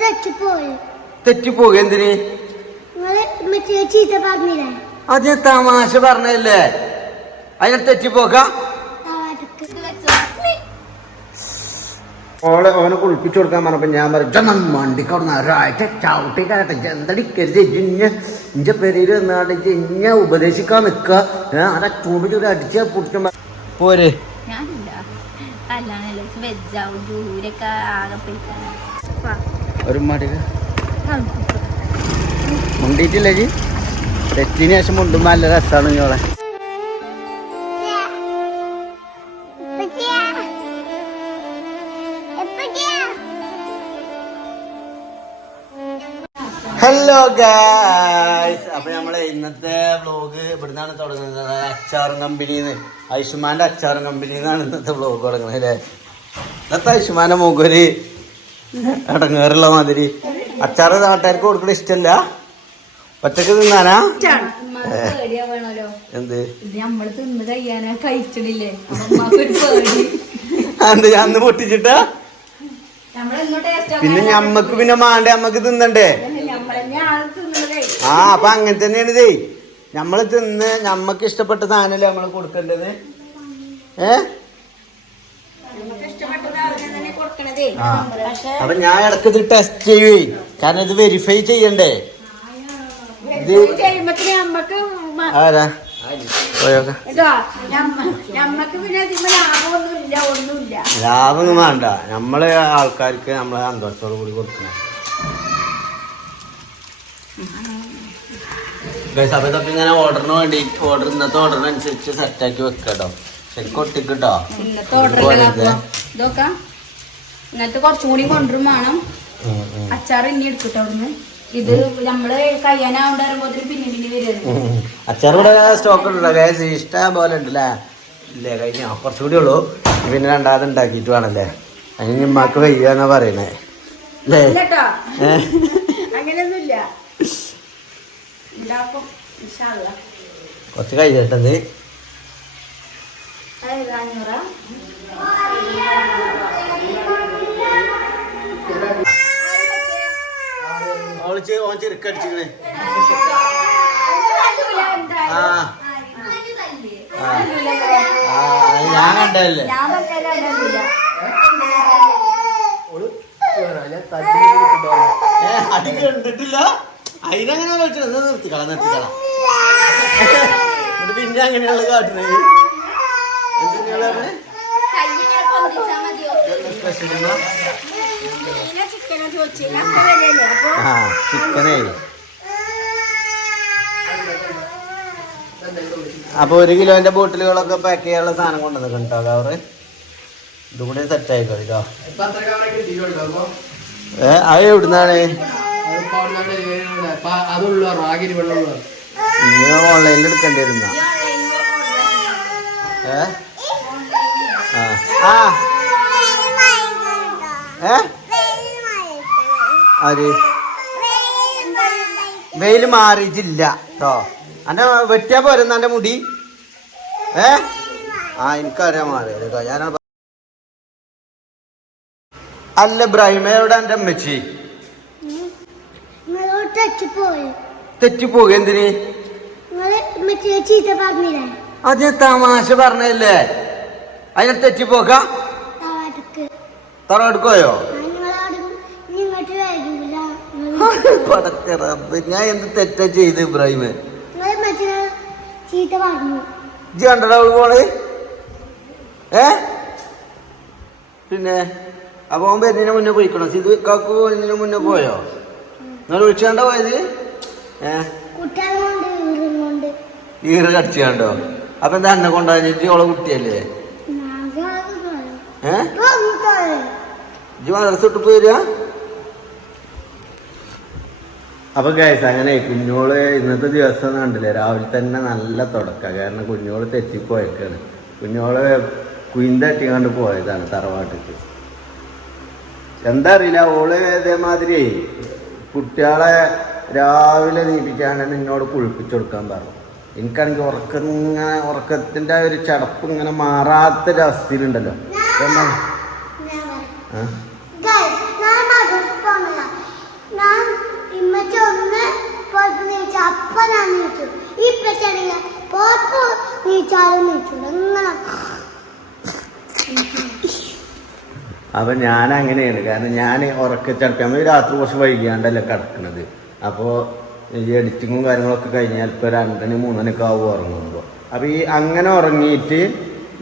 തെറ്റിപ്പോയി. തെറ്റിപ്പോക എന്തിന്? അത് തമാശ പറഞ്ഞല്ലേ അതിനെ തെറ്റിപ്പോക്ക? ഓളെ ഓനെ കുളിപ്പിച്ചു കൊടുക്കാൻ പറഞ്ഞപ്പോ ഞാൻ പറഞ്ഞു വണ്ടിക്കവിടുന്ന് ഒരാഴ്ച ചവിട്ടി കേട്ടെ എന്തടിക്കരുത് ഇഞ്ഞ ഇഞ്ച പെരയിൽ വന്നാണ്ട് ഇഞ്ഞ ഉപദേശിക്കാൻ നിക്ക. അതാ ചൂടിൽ ഒരു അടിച്ച പുട്ടും പോരെ. ഞാനില്ല. കല്യാണമല്ലേ വെജാവും ദൂരൊക്കെ ആകെ പോയിട്ടാണ്. ഒരു മടി മുണ്ടിട്ടില്ലേ ജി? തെറ്റിന് ശേഷം മുണ്ടുമ്പോ നല്ല രസമാണ് ഞോളെ ഹലോ ഗായ്സ് അപ്പൊ നമ്മളെ ഇന്നത്തെ വ്ലോഗ് ഇവിടുന്നാണ് തുടങ്ങുന്നത്. അച്ചാറും കമ്പനിന്ന്. ആയുഷ്മാന്റെ അച്ചാറും കമ്പനിന്നാണ് ഇന്നത്തെ വ്ലോഗ് തുടങ്ങുന്നത് അല്ലേ? ഇന്നത്തെ ആയുഷ്മാന്റെ മുഖൊരു അടങ്ങേറുള്ള മാതിരി. അച്ചാറ് നാട്ടുകാർക്ക് കൊടുക്കണ ഇഷ്ടല്ല. ഒറ്റയ്ക്ക് തിന്നാനാ? എന്ത്? ഇത് നമ്മൾ തിന്ന് കഴിയാനാ കഴിച്ചിടില്ലേ? അമ്മക്കൊരു പേടി. എന്ത് ഞാൻ അന്ന് പൊട്ടിച്ചിട്ടാ? പിന്നെ ഞമ്മക്ക് പിന്നെ മാണ്ടേ അമ്മയ്ക്ക് തിന്നണ്ടേ? ആ അപ്പൊ അങ്ങനെ തന്നെയാണ് ഇതേ. നമ്മൾ തിന്ന് നമ്മക്ക് ഇഷ്ടപ്പെട്ട സാധനല്ലേ നമ്മൾ കൊടുക്കേണ്ടത്? ഏ? അപ്പൊ ഞാൻ ഇടയ്ക്ക് ഇത് ടെസ്റ്റ് ചെയ്യേ. കാരണം ഇത് വെരിഫൈ ചെയ്യണ്ടേ. ഇത് ചെയ്യുമ്പത്തിന് നമ്മക്ക് മ- ആരാ? പോയോക്ക ഇതാ ഞമ്മ- ഞമ്മക്ക് പിന്നെ ഇതിന് ലാഭമൊന്നുമില്ല ഒന്നുമില്ല. ലാഭം വേണ്ട. നമ്മളെ ആൾക്കാർക്ക് നമ്മളെ സന്തോഷത്തോടു കൂടി കൊടുക്കണം. ഗൈസ്, അപ്പൊ ഇതൊക്കെ ഇങ്ങനെ ഓർഡറിന് വേണ്ടി ഓർഡർ ഇന്നത്തെ ഓർഡറിനനുസരിച്ച് സെറ്റ് ആക്കി വെക്കട്ടോ ശരിക്കും ഒട്ടിക്കട്ടോ ഇന്നത്തെ ഓർഡർ ഇതൊക്കെ ഇന്നത്തെ കുറച്ചും കൂടി കൊണ്ടുവരും വേണം. അച്ചാർ ഇനി എടുക്കട്ടെ അവിടുന്ന്. ഇത് നമ്മൾ കയ്യാനാവണ്ട പിന്നെ പിന്നെ വരുന്നത് അച്ചാർ കൂടെ സ്റ്റോക്ക് ഉണ്ടല്ലോ ഗൈസ് ഇഷ്ടം പോലെ ഉണ്ടല്ലേ ഇല്ലേ കഴിഞ്ഞ? കുറച്ചുകൂടി ഉള്ളൂ. പിന്നെ രണ്ടാമത് ഉണ്ടാക്കിയിട്ട് വേണല്ലേ? അങ്ങനെ ഉമ്മാക്ക് വയ്യാന്നാ പറയണേ. അല്ലേ? അങ്ങനെയൊന്നുമില്ല. കുറച്ച് അതായത് അഞ്ഞൂറാ. ഓളിച്ച് ഓൻ ചെറുക്കടിച്ചിക്കണേ ആ. ഞാൻ കണ്ടല്ലേ അടി കണ്ടിട്ടില്ല. അതിനങ്ങനെ കളിച്ചു നിർത്തിക്കളാം നിർത്തിക്കളാം എന്നിട്ട് പിന്നെ അങ്ങനെയുള്ള കാട്ടുന്നത്? എന്തിനാ കയ്യിങ്ങനെ അപ്പൊ ആ ചിക്കനേ ഒരു കിലോന്റെ ബോട്ടിലുകളൊക്കെ പാക്ക് ചെയ്യാനുള്ള സാധനം കൊണ്ടുവന്നിട്ടുണ്ട് കേട്ടോ കവറ്. ഇതും കൂടി സെറ്റ് ആയിക്കോ ഏ അത് എവിടുന്നാണ്? ഇനി ഓൺലൈനിൽ എടുക്കേണ്ടി വരുന്ന ഏ? ആ. ആ. ഏ? ആര്? വെയിൽ മാറിയിട്ടില്ല കേട്ടോ അന്റെ വെട്ടിയാ പോരുന്ന എന്റെ മുടി? ഏ? ആ എനിക്കറിയാൻ മാറി കേട്ടോ ഞാൻ അല്ല ബ്രഹിമ എവിടെ എന്റെ അമ്മച്ചി? തെറ്റിപ്പോക എന്തിന്? അത് തമാശ പറഞ്ഞല്ലേ അതിനെ തെറ്റിപ്പോക്ക? തറവാടുക്കോയോ എടുക്കുവോ? ഞാൻ എന്ത് തെറ്റാ ചെയ്ത് ഇബ്രാഹിം ജി കണ്ടടാ പോണ് ഏ? പിന്നെ? അപ്പൊ അവൻ വരുന്നതിന് മുന്നേ പോയിക്കണോ? സിത് കാക്കു പോകുന്നതിന് മുന്നേ പോയോ? നിങ്ങൾ വിളിച്ചാണ്ടോ പോയത്? ഏഹ് ഈറ് കടിച്ചാണ്ടോ അപ്പൊ എന്താ എന്നെ കൊണ്ടാഞ്ഞിട്ട് ഓളെ കുട്ടിയല്ലേ ഏ മദ്രസ വിട്ട് പോരുക അപ്പൊ ഗൈസ് അങ്ങനെ കുഞ്ഞോൾ ഇന്നത്തെ ദിവസം കണ്ടില്ലേ രാവിലെ തന്നെ നല്ല തുടക്ക. കാരണം കുഞ്ഞോൾ തെറ്റിപ്പോയേക്കാണ്. കുഞ്ഞോൾ കുയിന്തട്ടിങ്ങാണ്ട് പോയതാണ് തറവാട്ടിക്ക്. എന്താ അറിയില്ല ഓൾ ഇതേമാതിരി കുട്ടികളെ രാവിലെ നീപ്പിക്കാണ് എന്നോട് കുളിപ്പിച്ചു കൊടുക്കാൻ പറഞ്ഞു. എനിക്കാണെങ്കിൽ ഉറക്കം ഇങ്ങനെ ഉറക്കത്തിന്റെ ആ ഒരു ചടപ്പ് ഇങ്ങനെ മാറാത്തൊരവസ്ഥയിലുണ്ടല്ലോ. എന്താണ് ആ? അപ്പൊ ഞാൻ അങ്ങനെയാണ് കാരണം ഞാൻ ഉറക്കച്ചടക്കം രാത്രി കുറച്ച് വൈകിയാണ്ടല്ലേ കിടക്കണത്. അപ്പോൾ ഈ എഡിറ്റിങ്ങും കാര്യങ്ങളൊക്കെ കഴിഞ്ഞാൽ ഇപ്പോൾ രണ്ടണി മൂന്നണിക്ക് ആവും ഉറങ്ങുമ്പോൾ അപ്പോൾ ഈ അങ്ങനെ ഉറങ്ങിയിട്ട്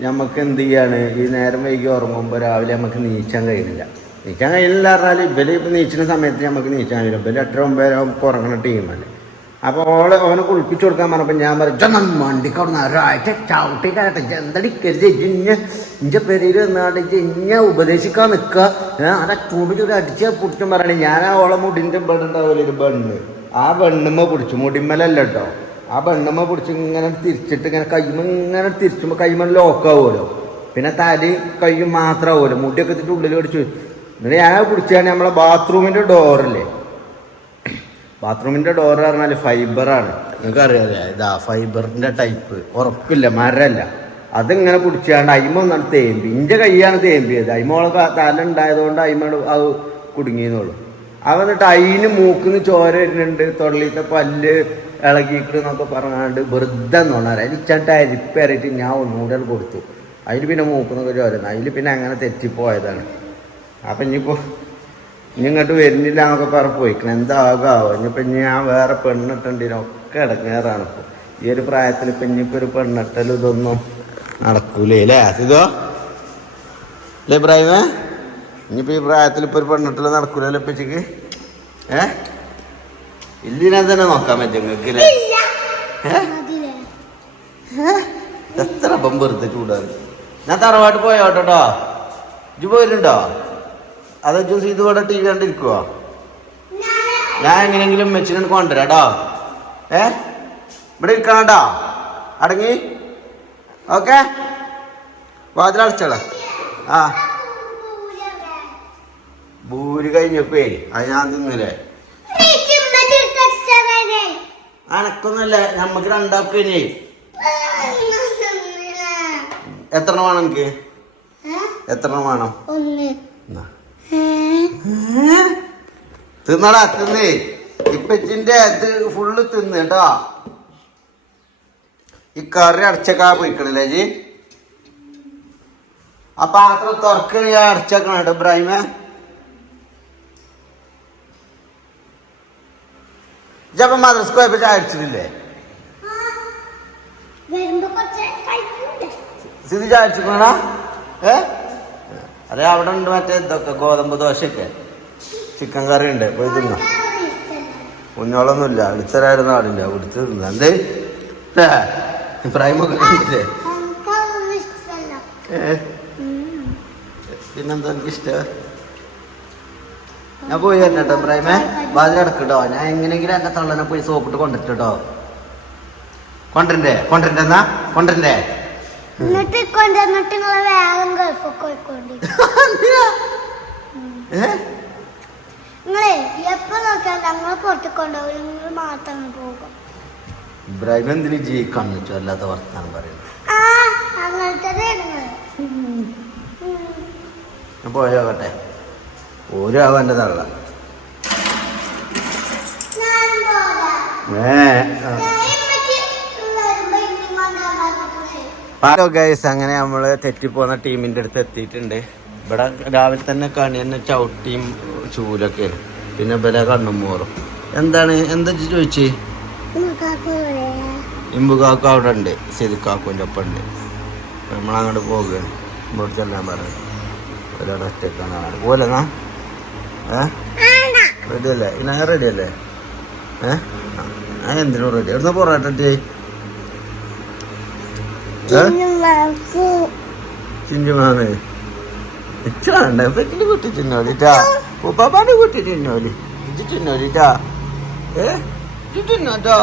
നമുക്ക് എന്ത് ചെയ്യാണ്? ഈ നേരം വൈകി ഉറങ്ങുമ്പോൾ രാവിലെ നമുക്ക് നീച്ചാൻ കഴിയുന്നില്ല. നീക്കാൻ കഴിയില്ല പറഞ്ഞാൽ ഇവർ ഇപ്പം നീച്ചിന സമയത്ത് നമുക്ക് നീച്ചാൻ കഴിയില്ല. ഇവർ എട്ടര ഒമ്പതര ഉറങ്ങണ ടീമല്ലേ അപ്പോൾ ഓളെ ഓനെ കുളിപ്പിച്ചു കൊടുക്കാൻ പറഞ്ഞപ്പോൾ ഞാൻ പറഞ്ഞു ചെന്ന മണ്ടിക്കൊടുന്ന ഒരാഴ്ച ചവിട്ടി കാട്ടെ എന്തടിക്കരുത് ഇഞ്ഞ ഇഞ്ച പെരയിൽ വന്നാണ്ട് ഇഞ്ഞ ഉപദേശിക്കാൻ നിൽക്കുക അതാ ചൂടിൽ ചൂട് അടിച്ച പിടിച്ചും പറയണേ. ഞാൻ ആ ഓളെ മുടിന്റെ ബെണ്ണുണ്ടാവില്ല ഒരു ബണ്ണ്. ആ ബണ്ണുമ്മ പിടിച്ചു മുടിമ്മലല്ല കേട്ടോ ആ ബണ്ണുമ്മ പിടിച്ച് ഇങ്ങനെ തിരിച്ചിട്ട് ഇങ്ങനെ കൈമ ഇങ്ങനെ തിരിച്ചുമ്പോൾ കൈമ ലോക്കാവുമല്ലോ പിന്നെ തലി കൈയും മാത്രമാവുമല്ലോ മുടിയൊക്കെ ഇട്ടിട്ട് ഉള്ളിൽ പിടിച്ചു എന്നിട്ട് ഞാൻ പിടിച്ചാണ് നമ്മളെ ബാത്റൂമിന്റെ ഡോറില്ലേ ബാത്റൂമിന്റെ ഡോർ പറഞ്ഞാൽ ഫൈബറാണ്. നിങ്ങൾക്ക് അറിയാതെ ഇതാ ഫൈബറിന്റെ ടൈപ്പ് ഉറപ്പില്ല മരല്ല അതിങ്ങനെ പിടിച്ചാണ്ട് അയിമ ഒന്നാണ് തേമ്പി. ഇന്റെ കൈയാണ് തേമ്പിയത്. അയിമോളെ തല ഉണ്ടായതുകൊണ്ട് അയിമ അത് കുടുങ്ങിയെന്നുള്ളൂ അവ എന്നിട്ട് അയിന് മൂക്കിന്ന് ചോര വരുന്നുണ്ട്. തൊള്ളിത്തെ പല്ല് ഇളകിയിട്ട് എന്നൊക്കെ പറഞ്ഞാണ്ട് വെറുതെ നോണാറ് അതിൽ ചാട്ട് അരിപ്പേറിയിട്ട് ഞാൻ ഒന്നുകൂടെ കൊടുത്തു. അതിൽ പിന്നെ മൂക്കുന്നൊക്കെ ചോര അതിൽ പിന്നെ അങ്ങനെ തെറ്റിപ്പോയതാണ്. അപ്പം ഇനിയിപ്പോൾ ഇനി ഇങ്ങോട്ട് വരുന്നില്ല എന്നൊക്കെ പറഞ്ഞ് പോയിക്കണം. എന്താകാവോ? ഇനിയിപ്പോൾ ഇനി ഞാൻ വേറെ പെണ്ണിട്ടുണ്ടെങ്കിൽ ഒക്കെ ഇടങ്ങേറാണ് ഇപ്പോൾ ഈ ഒരു പ്രായത്തിൽ ഇപ്പം ഇനിയിപ്പോൾ ഒരു പെണ്ണിട്ടലും ഇതൊന്നും നടക്കൂലേ അല്ലേ ഇതോ അല്ലേ ഇബ്രാഹിമേ? ഇനിയിപ്പോൾ ഈ പ്രായത്തിൽ ഇപ്പോൾ ഒരു പെണ്ണിട്ടലും നടക്കൂലല്ലോ ഇപ്പച്ചക്ക് ഏ? ഇല്ലിനെ തന്നെ നോക്കാൻ പറ്റും നിങ്ങൾക്ക് അല്ലേ എത്ര അപ്പം വെറുതെ ചൂടാറ് ഞാൻ തറവാട്ട് പോയോട്ടോ ഇജ്ജ് പോയിട്ടുണ്ടോ അതോ ജ്യൂസ് ഇത് ഇവിടെ ടി വി കണ്ടിരിക്കുക ഞാൻ എങ്ങനെയെങ്കിലും മെച്ചിനെ കൊണ്ടുവരാട്ടോ. ഏ? ഇവിടെ ഇരിക്കണം കേട്ടോ അടങ്ങി. ഓക്കെ? വാതിലടച്ചോളെ ആ. ഭൂരി കഴിഞ്ഞപ്പേ അത് ഞാൻ തിന്നില്ലേ? അനക്കൊന്നുമല്ല നമ്മക്ക് രണ്ടാൾക്ക് ഇനി. എത്ര വേണം എനിക്ക്? എത്ര വേണം? ഒന്ന്. തിന്നടാ തിന്നേ. ഇപ്പച്ചിന്റെ അത് ഫുള്ള് തിന്ന് കേട്ടോ. ഈ കറി അടച്ചക്കാ പോയിക്കണില്ലേ ജി? ആ പാത്രം തുറക്കണ ഞാൻ അടച്ചേക്കണം കേട്ടോ ഇബ്രാഹിമേ. ജപ്പ മദ്രസ് പോയപ്പോ ചായ അടിച്ചിട്ടില്ലേ സ്ഥിതി ചായ അടിച്ചിക്കണടാ ഏ? അതെ അവിടെ ഉണ്ട് മറ്റേ ഇതൊക്കെ ഗോതമ്പ് ദോശയൊക്കെ. ചിക്കൻ കറി ഉണ്ട്. പോയി തിന്നോ. കുഞ്ഞോളൊന്നുമില്ല. അടുത്തരായിരുന്നു ആളില്ല. പിടിച്ച് തിന്ന. എന്തേ? ഏ, പിന്നെന്താ എനിക്ക് ഇഷ്ടം? ഞാൻ പോയി വരണട്ടോ ഇബ്രാഹിമേ. വാതിലടക്കട്ടോ ഞാൻ എങ്ങനെയെങ്കിലും എന്റെ തള്ളനെ പോയി സോപ്പിട്ട് കൊണ്ടിട്ടോ കൊണ്ടിണ്ടേ കൊണ്ടരണ്ടേ എന്നാ? കൊണ്ടരണ്ടേ എന്നിട്ട് കൊണ്ടുവന്നിട്ട് നിങ്ങളെ വേഗം ഗൾഫൊക്കെ പോയിക്കൊണ്ട്. നിങ്ങളെ എപ്പോ നോക്കിയാൽ ഞങ്ങൾ പുറത്ത് കൊണ്ടുപോകും നിങ്ങൾ മാത്രം പോകും. ഇബ്രാഹിം എന്തിനു ജി കണ്ണിച്ചു അല്ലാത്ത വർത്താനം പറയുന്നു. ആ അങ്ങനത്തെ നിങ്ങൾ. ഞാൻ പോയോട്ടെ ഓരോ അവന്റെ തള്ള. ഞാൻ പോരാ. ഏ? ആ. ഹലോ ഗൈസ് അങ്ങനെ നമ്മൾ തെറ്റിപ്പോന്ന ടീമിന്റെ അടുത്ത് എത്തിയിട്ടുണ്ട്. ഇവിടെ രാവിലെ തന്നെ കണി തന്നെ ചവിട്ടിയും ചൂലൊക്കെ പിന്നെ ഇവരെ കണ്ണും മോറും എന്താണ്? എന്താ ചോദിച്ചു? ഇമ്പുകാക്ക അവിടെ ഉണ്ട്. സിതുക്കാക്കുന്റെ ഒപ്പം ഉണ്ട്. നമ്മളങ്ങോട്ട് പോകുകയാണ് ഇവിടെ ചെല്ലാൻ പറഞ്ഞു ഒരാടെ ഒറ്റക്കാണ് അവിടെ. പോലെന്നാ ഏ? റെഡി അല്ലേ? ഇനി റെഡി അല്ലേ? ഏ? എന്തിനും റെഡി എവിടുന്ന പൊറോട്ട ഏ? ചിഞ്ചുമാണ് ഇച്ചാണ്ട് പെട്ടിന് കുട്ടി ചിന്നോലിട്ടാ ഉപ്പാപ്പാന്റെ കുട്ടി ചിന്നോലി ഇത് ചിന്നോലിട്ടാ ഏ? ഇത് തിന്നോട്ടോ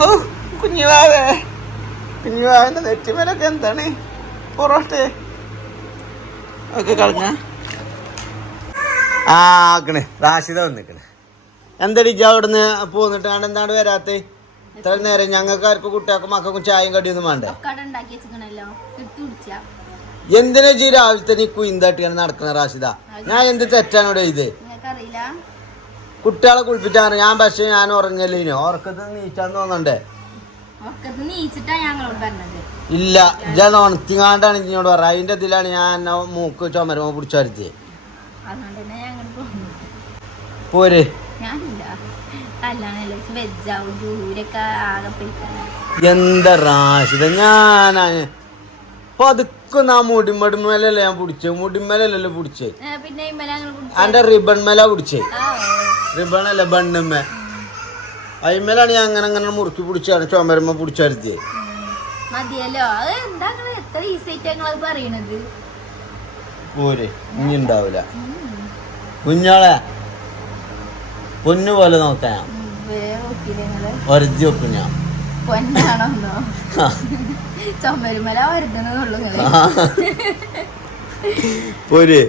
ഓ കുഞ്ഞുവാവേ കുഞ്ഞുവാവിന്റെ നെറ്റിമേലൊക്കെ എന്താണ്? പൊറോട്ട. ഒക്കെ കളഞ്ഞ? ആ ആക്കണേ. റാഷിദ വന്നിക്കണേ. എന്തടിക്കാ അവിടുന്ന് പോന്നിട്ടാണ് എന്താണ് വരാത്ത? ഇത്ര നേരം ഞങ്ങൾക്ക് ആർക്കും കുട്ടികൾക്കും മക്കൾക്കും ചായയും കടിയൊന്നും വേണ്ടേ? എന്തിനാ ജി രാവിലെ തന്നെ ഈ കുയിന്താട്ടിയാണ് നടക്കണ റാഷിദ? ഞാൻ എന്ത് തെറ്റാണ് ഇവിടെ ഇത് കുട്ടികളെ കുളിപ്പിച്ചാണ് ഞാൻ പക്ഷെ ഞാൻ ഉറങ്ങല്ലേനോ ഉറക്കത്ത് നീച്ചാന്ന് തോന്നണ്ടേ? ഇല്ല ഞാൻ ഉണത്തിങ്ങാണ്ടാണ് ഇങ്ങോട്ട് പറഞ്ഞത്. അതിന്റെ ഇതിലാണ് ഞാൻ എന്നെ മൂക്ക് ചുമരമോ പിടിച്ചു വരുത്തിയത് പോര്. ഞാനില്ല. കല്യാണം വെജാവും ദൂരൊക്കെ ആകെ പോയിട്ടാണ് എന്താ റാഷിദ ഞാനാ പതുക്കെ ആ മുടിമടിമേലല്ലേ ഞാൻ പിടിച്ചേ? മുടിമേലല്ലല്ലോ പിടിച്ചേ? പിന്നെ അന്റെ റിബൺ മേല പിടിച്ചേ? റിബൺ അല്ല ബണ്ണുമ്മ അയിമേലാണ് ഞാൻ അങ്ങനെ അങ്ങനെ മുറുക്കി പിടിച്ചാണ്. ചുമരുമ്മ പിടിച്ചരുത്തിയേ. മതിയല്ലോ. അത് എന്താ എത്ര ഈസി ആയിട്ട് പറയണത്? പോര്. ഇനി ഉണ്ടാവില്ല കുഞ്ഞോളെ പൊന്നു പോലെ നോക്കാൻ ഒരതി വെക്കും ഞാൻ പൊന്നാണോന്നോ ചുമരുമല പോര്.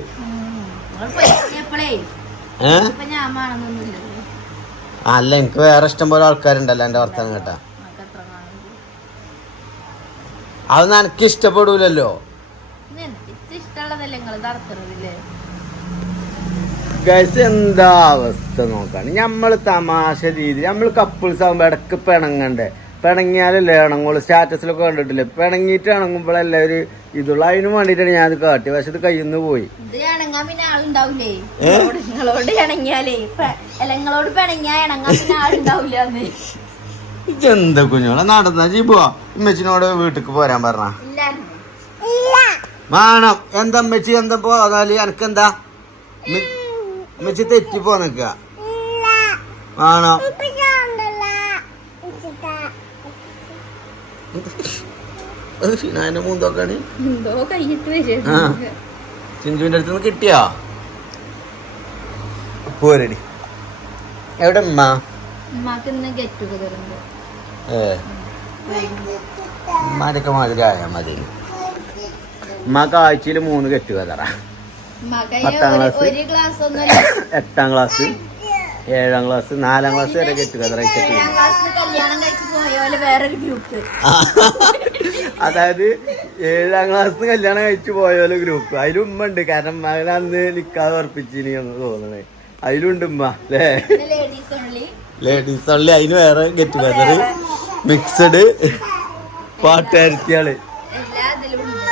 അല്ല എനിക്ക് വേറെ ഇഷ്ടം പോലെ ആൾക്കാരുണ്ടല്ലോ എന്റെ വർത്തമാനം കേട്ടാ. അത് നിനക്ക് ഇഷ്ടപ്പെടൂലല്ലോ. ഇഷ്ടമുള്ളതല്ലേ നിങ്ങൾ നടത്തുന്നതില്ലേ? ഗൈസ് എന്താ അവസ്ഥ നോക്കാണ്. നമ്മൾ തമാശ രീതി നമ്മൾ കപ്പിൾസ് ആകുമ്പോൾ ഇടയ്ക്ക് പിണങ്ങണ്ടേ? പിണങ്ങിയാലല്ലേ ഇണങ്ങുള്ളൂ സ്റ്റാറ്റസിലൊക്കെ കണ്ടിട്ടില്ലേ? പിണങ്ങിയിട്ട് ഇണങ്ങുമ്പോഴല്ലേ ഒരു ഇതുള്ള. അതിന് വേണ്ടിയിട്ടാണ് ഞാൻ അത് കാട്ടി പക്ഷെ ഇത് കയ്യിൽ നിന്ന് പോയി എന്താ കുഞ്ഞോളെ? നടന്ന ജീബോ ഉമ്മച്ചിനോട് വീട്ടിക്ക് പോരാൻ പറഞ്ഞ. വേണം. എന്താ അമ്മച്ചി എന്താ പോന്നാൽ എനക്കെന്താ ഉമ്മ- തെറ്റിപ്പോ നിക്ക. വേണം? ഷിനാന്റെ മൂന്നോക്കാണ് എന്തോ കഴിഞ്ഞിട്ട് ആ. ചിഞ്ചുവിന്റെ അടുത്ത് നിന്ന് കിട്ടിയോ? പോരടി എവിടെ ഉമ്മ? ഉമ്മാരൊക്കെ മാതിരി ആയാ മതി. ഉമ്മക്ക് ആഴ്ചയിൽ മൂന്ന് കെട്ട് എട്ടാം ക്ലാസ് ഏഴാം ക്ലാസ് നാലാം ക്ലാസ് വരെ ഗ്രൂപ്പ് അതായത് ഏഴാം ക്ലാസ് കല്യാണം കഴിച്ചു പോയോലെ ഗ്രൂപ്പ് അതിലും ഉമ്മ ഉണ്ട്. കാരണം മകൻ അന്ന് നിക്കാതെ ഉറപ്പിച്ചിനി എന്ന് തോന്നണേ. അതിലുണ്ട് ഉമ്മ അല്ലേ? ലേഡീസ് ഉള്ളി അതിന് വേറെ ഗെറ്റ് ടുഗദർ മിക്സഡ് പാട്ടുകാരത്തിയാൾ.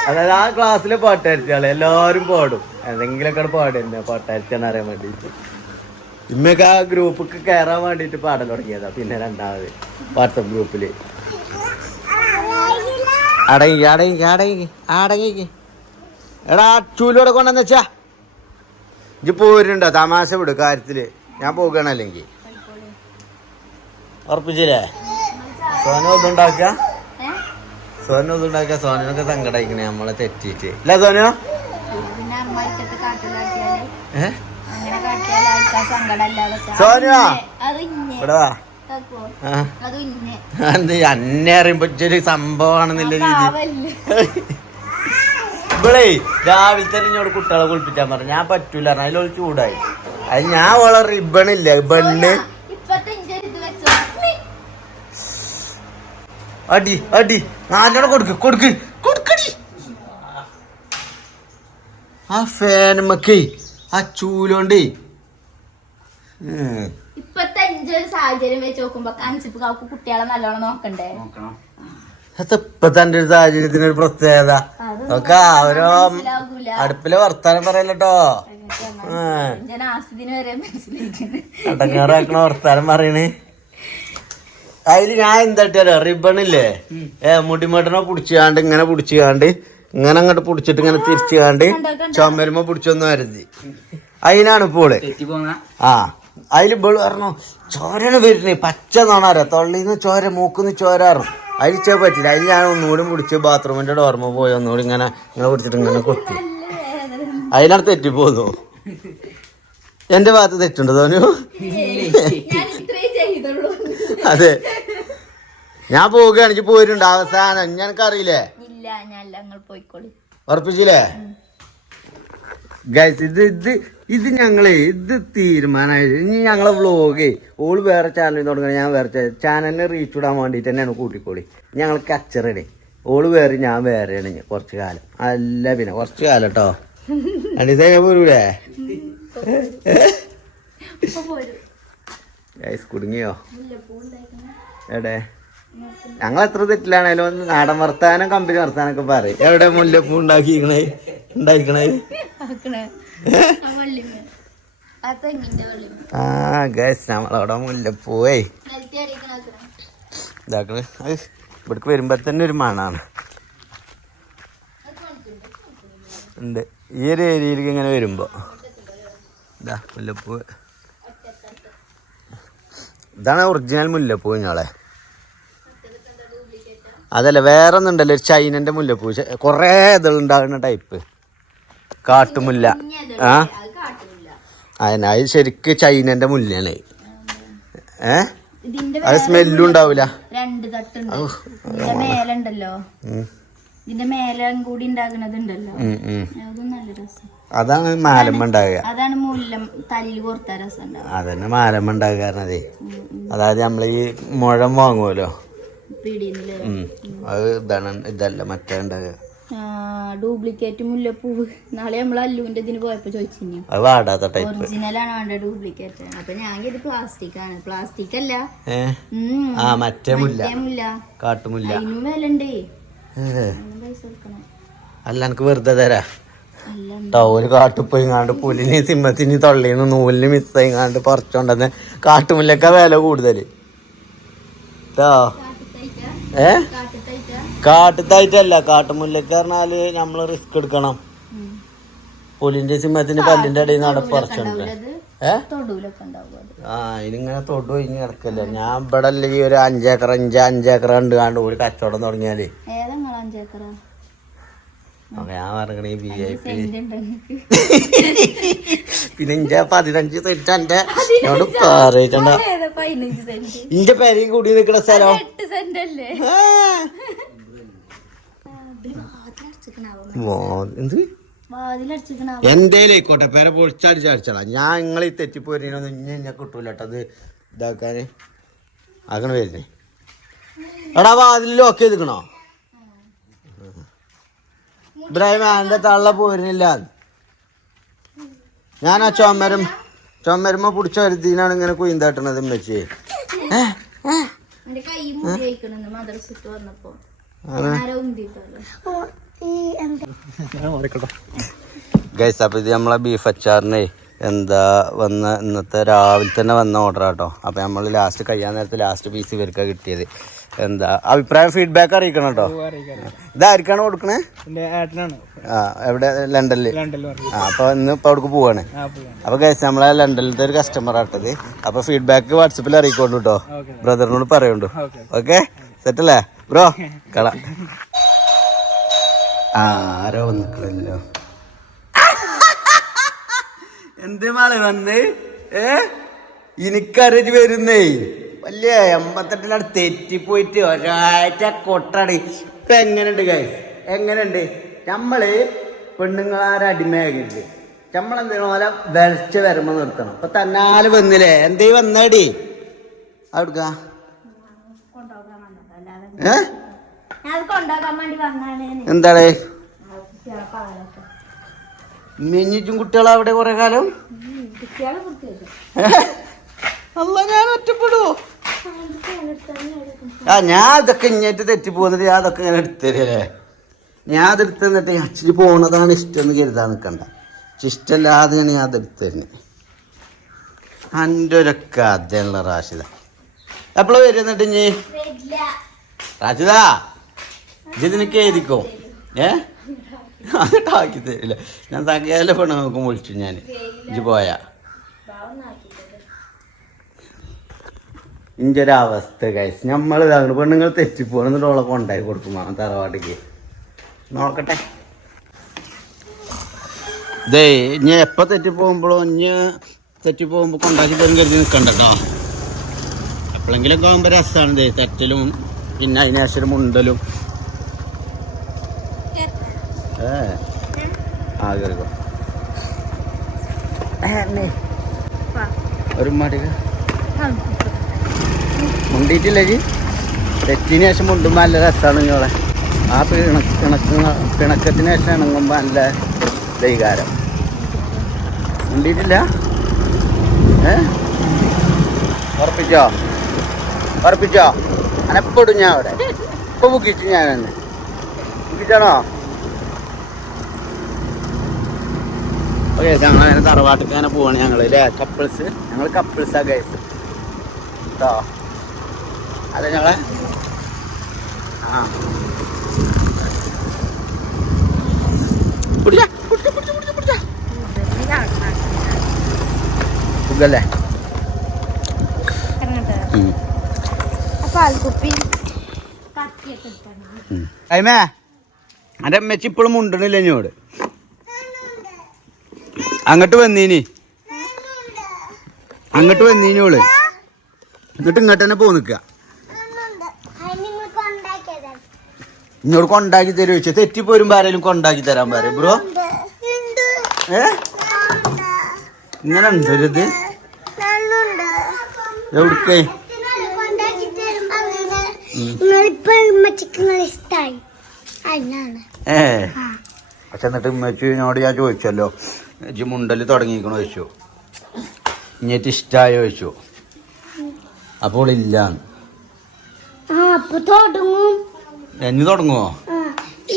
അതായത് ആ ക്ലാസ്സിലെ പാട്ടുകാരത്തിയാൾ. എല്ലാവരും പാടും. എന്തെങ്കിലുമൊക്കെ പാടും എന്നെ പാട്ടുകാരത്തിയാന്ന് അറിയാൻ വേണ്ടിയിട്ട് ഇമ്മയൊക്കെ ആ ഗ്രൂപ്പിക്ക് കയറാൻ വേണ്ടിട്ട് പാടൽ തുടങ്ങിയതാ. പിന്നെ രണ്ടാമത് വാട്സപ്പ് ഗ്രൂപ്പിൽ. അടങ്ങി അടങ്ങി അടങ്ങി അടങ്ങി. എടാ ചൂലോടെ കൊണ്ടെന്ന് വെച്ചാ. ഇജ്ജ് പോരുണ്ടോ? തമാശ വിട് കാര്യത്തിൽ. ഞാൻ പോകണ അല്ലെങ്കിൽ ഉറപ്പിച്ചില്ലേ? സോന ഒന്നുണ്ടാക്ക ഏഹ് സോന ഒന്നുണ്ടാക്ക സോനൊക്കെ സങ്കടായിക്കണേ. നമ്മളെ തെറ്റിയിട്ട്. അല്ല സോനോ? സോനുവാ? അന്നെ അറിയുമ്പോ ഇജ്ജൊരു സംഭവമാണെന്നുള്ള രീതി. ഇവളേ രാവിലെ തന്നെ കുട്ടികളെ കുളിപ്പിക്കാൻ പറഞ്ഞു. ഞാൻ പറ്റൂല അതിൽ ഒരു ചൂടായി. അത് ഞാൻ ഓളെ ഒരു ഇത് വെച്ചോ. അടി അടി. നാലോടെ കൊടുക്ക് കൊടുക്ക്. ആ ഫാനുമൊക്കെ ആ ചൂലോണ്ട്. ഇപ്പത്തെ ഇഞ്ചി ഒരു സാഹചര്യം വെച്ച് നോക്കുമ്പോ കാക്കു കുട്ടികളെ നല്ലോണം നോക്കണ്ടേ? അതിപ്പോ തന്റെ ഒരു സാഹചര്യത്തിന് ഒരു പ്രത്യേകത. ഒക്കെ ഓരോ അടുപ്പിലെ വർത്താനം മനസ്സിലാക്കുന്നത് അടങ്ങാറാക്കണ വർത്താനം പറയണേ. അതിൽ ഞാൻ എന്താ റിബൺ ഇല്ലേ? ഏ മുടിമട്ടനെ പിടിച്ചാണ്ട് ഇങ്ങനെ പിടിച്ചാണ്ട് ഇങ്ങനെ അങ്ങോട്ട് പിടിച്ചിട്ട് ഇങ്ങനെ തിരിച്ചു കാണ്ട് ചുമരുമ്പോ പിടിച്ചൊന്നും വരുതി. അതിനാണ് ഇപ്പോൾ ആ അതിൽ ഇവൾ പറഞ്ഞു ചോരണ വരുന്നേ. പച്ച നാണാരോ തൊള്ളിന്ന് ചോര മൂക്കുന്ന് ചോരാറും അതിൽ ചേ പറ്റില്ല. അതിൽ ഞാൻ ഒന്നുകൂടി പിടിച്ച് ബാത്റൂമിന്റെ ഡോർമ പോയി ഒന്നുകൂടി ഇങ്ങനെ ഇങ്ങനെ പിടിച്ചിട്ട് ഇങ്ങനെ കൊത്തി. അതിനാണ് തെറ്റിപ്പോന്നു എന്റെ ഭാഗത്ത് തെറ്റുണ്ടോ തോന്നു ഞാൻ ഇത്രേ ചെയ്തുള്ളൂ. അതെ. ഞാൻ പോവുകയാണെങ്കിൽ പോയിട്ടുണ്ട് അവസാനം. ഞനക്കറിയില്ലേ ഇല്ല പോയിക്കോളി. ഉറപ്പിച്ചില്ലേ? ഗൈസ് ഇത് ഇത് ഇത് ഞങ്ങളെ ഇത് തീരുമാനമായി. ഇനി ഞങ്ങളെ വ്ളോഗ് ഓൾ വേറെ ചാനൽ തുടങ്ങണം ഞാൻ വേറെ ചാനലിനെ റീച്ച് വിടാൻ വേണ്ടിയിട്ട് തന്നെയാണ് കൂട്ടിക്കോളി. ഞങ്ങൾ കച്ചറയുടെ ഓൾ വേറെ ഞാൻ വേറെയാണ് ഇനി കുറച്ച് കാലം. അല്ല പിന്നെ കുറച്ച് കാലം കേട്ടോ രണ്ടീസം പോരൂലേ? ഗൈസ് കുടുങ്ങിയോ? എടെ ഞങ്ങൾ എത്ര തെറ്റിലാണേലും നാടൻ വർത്താനം കമ്പനി വർത്താനൊക്കെ പറയും. എവിടെ മുല്ലപ്പൂ ഉണ്ടാക്കിക്കണേ ഉണ്ടാക്കണേ? ആ ഗസ് നമ്മളവിടെ മുല്ലപ്പൂവേ. ഇതാക്കണേ. ഇവിടേക്ക് വരുമ്പോ തന്നെ ഒരു മണാണ്. ഉണ്ട്. ഈ ഒരു ഏരിയയിലേക്ക് ഇങ്ങനെ വരുമ്പോ. ഇതാ മുല്ലപ്പൂ ഇതാണ് ഒറിജിനൽ മുല്ലപ്പൂ ഞങ്ങളെ. അതല്ല വേറെ ഒന്നുണ്ടല്ലോ ഒരു ചൈനന്റെ മുല്ലപ്പൂ. കുറേ ഇതുണ്ടാകുന്ന ടൈപ്പ് കാട്ടുമുല്ല. ആ? അതിന് അത് ശരിക്ക് ചൈനന്റെ മുല്ലാണ് ഏ? അത് സ്മെല്ലും ഉണ്ടാവില്ല രണ്ട് ഇതിന്റെ മേലും കൂടി ഉണ്ടാകുന്നതുണ്ടല്ലോ അതാണ് മാലമ്മ ഉണ്ടാകുക അതാണ് മുല്ലം കൊടുത്ത രസം അതന്നെ മാലമ്മ ഉണ്ടാകുക കാരണതേ അതായത് നമ്മൾ ഈ മുഴം വാങ്ങുമല്ലോ. അത് ഇതാണ് ഇതല്ല മറ്റേ ഉണ്ടാകുക ഡ്യൂപ്ലിക്കേറ്റ് മുല്ലപ്പൂവ്. നാളെ നമ്മൾ അല്ലുവിന്റെ ഇതിന് പോയപ്പോ ടൈപ്പ് ഒറിജിനൽ ആണ് വേണ്ട ഡ്യൂപ്ലിക്കേറ്റ്? അപ്പൊ ഞാൻ ഇത് പ്ലാസ്റ്റിക് ആണ് പ്ലാസ്റ്റിക് അല്ല മറ്റേ മുല്ല. മുല്ല. കാട്ടുമുല്ല. അതിനും കൊടുക്കണം. അല്ല എനിക്ക് വെറുതെ തരാ. ടൗൽ കാട്ടുപോയിങ്ങാണ്ട് പുലിന് സിംഹത്തിന് തൊള്ളിന്ന് നൂലിന് മിസ്സായിങ്ങാണ്ട് പറിച്ചോണ്ടെന്ന് കാട്ടുമുല്ലക്ക വില കൂടുതൽ ട്ടോ. കാട്ടുതൈറ്റ ഏ? കാട്ടുത്തായിട്ടല്ല കാട്ടുമുല്ലക്ക് പറഞ്ഞാൽ നമ്മൾ റിസ്ക് എടുക്കണം. പുലിന്റെ സിംഹത്തിന്റെ പല്ലിന്റെ ഇടയിൽ നിന്ന് അവിടെ പറിച്ചോണ്ട്. അത് ഏ? തൊടൂലൊക്കെ ഉണ്ടാവും അത്? ആ ഇതിങ്ങനെ തൊടു കഴിഞ്ഞ് കിടക്കല്ലേ ഞാൻ ഇവിടെ അല്ലെങ്കിൽ ഒരു അഞ്ചേക്കർ അഞ്ച് അഞ്ചേക്കർ കണ്ട് കാണ്ട് ഒരു കച്ചവടം തുടങ്ങിയാൽ. ഞാൻ പറഞ്ഞേ വി ഐ പി പിന്നെ ഇന്റെ പതിനഞ്ച് സെന്റ് എന്റെ എന്നോട് പറയിച്ചണ്ട ഏതാ പതിനഞ്ച് സെന്റ് ഇന്റെ പെരയും കൂടി നിൽക്കുന്ന സ്ഥലം. എട്ട് സെന്റ് അല്ലേ? എന്ത്? എന്റെ ആയിക്കോട്ടെ പേരെ പൊളിച്ചടിച്ചടിച്ചടാ ഞാൻ നിങ്ങൾ ഈ തെറ്റിപ്പോരിനൊന്നും ഇനി എന്നെ കിട്ടൂല കേട്ടോ അത് ഇതാക്കാന്. അങ്ങനെ വരുന്നേ. എടാ വാതിൽ ലോക്ക് ചെയ്തിക്കണോ? ഇബ്രാഹിം തള്ള പോരുന്നില്ല. ഞാൻ ആ ചുമരം ചുമരുമ്പോ പിടിച്ച വരുത്തിനാണ് ഇങ്ങനെ കുയിന്താട്ടണത് ഉമ്മച്ചി ഗൈസ് അപ്പൊ ഇത് നമ്മളെ ബീഫ് അച്ചാറിനെ എന്താ വന്ന ഇന്നത്തെ രാവിലെ തന്നെ വന്ന ഓർഡർ ആട്ടോ. അപ്പൊ നമ്മൾ ലാസ്റ്റ് കഴിയാൻ നേരത്തെ ലാസ്റ്റ് പീസ് ഇവർക്കാണ് കിട്ടിയത്. എന്താ അഭിപ്രായം ഫീഡ്ബാക്ക് അറിയിക്കണം കേട്ടോ ഇതാർക്കാണ് കൊടുക്കണേ? ആ എവിടെ? ലണ്ടനിൽ അപ്പൊ ആ ഇന്ന് ഇപ്പൊ അവിടേക്ക് പോവാണ്. അപ്പൊ കേസ് നമ്മളെ ലണ്ടനിലത്തെ ഒരു കസ്റ്റമർ ആട്ടത് അപ്പൊ ഫീഡ്ബാക്ക് വാട്സപ്പിൽ അറിയിക്കോണ്ടു കേട്ടോ ബ്രദറിനോട് പറയുണ്ടു. ഓക്കെ സെറ്റ് സെറ്റല്ലേ ബ്രോ കള. ആരോ വന്നിട്ടില്ലല്ലോ എന്ത് മാളെ വന്ന്? ഏ? എനിക്കറിഞ്ഞ് വരുന്നേ. വലിയ എൺപത്തെട്ടിലാണ് തെറ്റിപ്പോയിട്ട് ഒരാഴ്ച കൊട്ടാണ് ഇപ്പൊ എങ്ങനെയുണ്ട് ഗൈസ് എങ്ങനെയുണ്ട്? നമ്മൾ പെണ്ണുങ്ങളാരെ അടിമയാകരുത്. നമ്മളെന്തെങ്കിലും പോലെ വരച്ച് വരുമ്പോ നിർത്തണം. ഇപ്പൊ തന്നാൽ വന്നില്ലേ? എന്തേ വന്നേടി? അവിടുക്ക. എന്താണ്? മെഞ്ഞിറ്റും കുട്ടികളാ അവിടെ കുറെ കാലം? അല്ല ഞാൻ ഒറ്റപ്പെടുവോ? ആ ഞാൻ ഇതൊക്കെ ഇങ്ങോട്ട് തെറ്റി പോകുന്നത് ഞാൻ അതൊക്കെ ഇങ്ങനെ എടുത്തരല്ലേ ഞാൻ അതെടുത്ത് തന്നിട്ട് അച്ഛന് പോണതാണ് ഇഷ്ടം എന്ന് കരുതാൻ നിൽക്കണ്ട ഇഷ്ടമല്ലാതെയാണ് ഞാൻ അതെടുത്ത് തരുന്നത് എന്റെ ഒരു കഥയുള്ള റാഷിദ. എപ്പോഴും വരും എന്നിട്ട് ഇനി? റാഷിദ ഇത് നിനക്ക് എഴുതിക്കോ? ഏ? അതിട്ടാക്കി തരില്ല. ഞാൻ തകയാലെ പെണ്ണ് നോക്കും വിളിച്ചു ഞാൻ ഇജ്ജ് പോയാ. ഇന്റെ ഒരു അവസ്ഥ കൈസ് നമ്മൾ ഇതാണ് പെണ്ണുങ്ങൾ തെറ്റിപ്പോണം. എന്നിട്ട് ഓളെ കൊണ്ടായി കൊടുക്കും ആ തറവാട്ടിക്ക്. നോക്കട്ടെ. ദേ ഇനി എപ്പോൾ തെറ്റിപ്പോകുമ്പോഴോ ഇനി തെറ്റിപ്പോകുമ്പോൾ കൊണ്ടാക്കി തരും കരുതി നിൽക്കണ്ടോ എപ്പോഴെങ്കിലും ആകുമ്പോൾ രസമാണ് ദേ തെറ്റലും പിന്നെ അതിന് ശേഷം മുണ്ടലും. ഏ ആ കേൾക്കോ ഒരു മടിക മുണ്ടിയിട്ടില്ല ജി തെറ്റിന് ശേഷം മുണ്ടുമ്പോൾ നല്ല രസമാണ് നിങ്ങളെ ആ പിണ പിണക്കുന്ന പിണക്കത്തിന് ശേഷം ഇണങ്ങുമ്പോൾ നല്ല ദൈകാരം മുണ്ടിയിട്ടില്ല? ഏ? ഉറപ്പിച്ചോ? ഉറപ്പിച്ചോ? അനപ്പെടും ഞാൻ അവിടെ. ഇപ്പൊ ബുക്കിച്ചു ഞാൻ തന്നെ. ബുക്കിച്ചാണോ ഓക്കെ ഞങ്ങൾ അങ്ങനെ അങ്ങനെ പോവാണ് ഞങ്ങൾ അല്ലേ? കപ്പിൾസ്. ഞങ്ങൾ കപ്പിൾസാ ഗൈസ് കേട്ടോ അതെ ഞങ്ങളെ? ആ. അയ്മേ എന്റെ അമ്മച്ചി ഇപ്പോഴും മുണ്ടണില്ല എന്നോട് അങ്ങോട്ട് വന്നീനി. അങ്ങോട്ട് വന്നീനോൾ എന്നിട്ട് ഇങ്ങോട്ട് തന്നെ പോ നിൽക്കുക നിങ്ങൾ കൊണ്ടാക്കിയതാണ് ഇങ്ങോട്ട് കൊണ്ടാക്കി തരുമോ ചോദിച്ചാൽ തെറ്റി പോരുമ്പോ ആരെങ്കിലും കൊണ്ടാക്കി തരാൻ പറയും ബ്രോ? ഏ? ഇങ്ങനെ ഉണ്ട് ഇത്? എവിടുക്കേ? ഏ. പക്ഷെ എന്നിട്ട് ഉമ്മച്ചിനോട് ഞാൻ ചോദിച്ചല്ലോ. ഇജ്ജ് മുണ്ടൽ തുടങ്ങിക്കണോ ചോദിച്ചു. ഇഞ്ഞേറ്റ് ഇഷ്ടമായോ ചോദിച്ചു. അപ്പോൾ ഇല്ല ആ അപ്പൊ തുടങ്ങും. എഞ്ഞു തുടങ്ങുമോ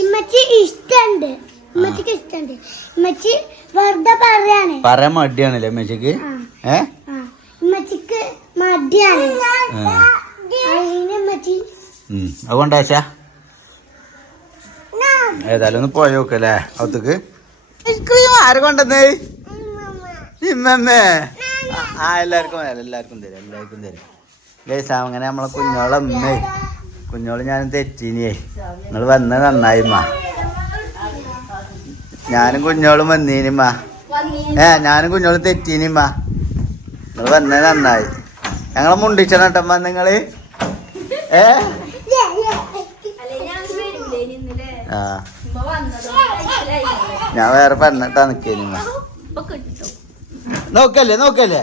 ഇമ്മച്ചി ഇഷ്ടണ്ട്. ഇമ്മച്ചിക്ക് ഇഷ്ടണ്ട്. ഇമ്മച്ചി വെറുതെ പറയാണ്. പറയാൻ മടിയാണല്ലേ ഏ? ഇമ്മച്ചിക്ക് മടിയാണ്. ഇമ്മച്ചി. ഉം. അത് കൊണ്ടാച്ചാ ഏതായാലും ഒന്ന് പോയി നോക്കല്ലേ അകത്തേക്ക്. ഐസ്ക്രീം ആരെ കൊണ്ടുവന്നേ? ഇമ്മമ്മേ. ആ, ആ എല്ലാവർക്കും എല്ലാവർക്കും തരാം എല്ലാവർക്കും തരാം. ഗൈസ് അങ്ങനെ നമ്മളെ കുഞ്ഞോളെ അമ്മേ കുഞ്ഞോൾ ഞാൻ തെറ്റീനിയേ. നിങ്ങൾ വന്ന നന്നായിമ്മ. ഞാനും കുഞ്ഞോളും വന്നീനിമ്മ. ഏ ഞാനും കുഞ്ഞോളും തെറ്റീനിമ്മ. നിങ്ങൾ വന്ന നന്നായി. ഞങ്ങളെ മുണ്ടിച്ചണട്ടമ്മ നിങ്ങൾ. ഏ? ആ. ഞാൻ വേറെ പെണ്ണിട്ടാ നിക്കേനിമ്മ. നോക്കല്ലേ നോക്കല്ലേ?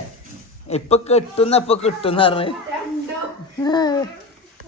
ഇപ്പൊ കിട്ടുന്ന ഇപ്പൊ കിട്ടുന്ന പറഞ്ഞ്.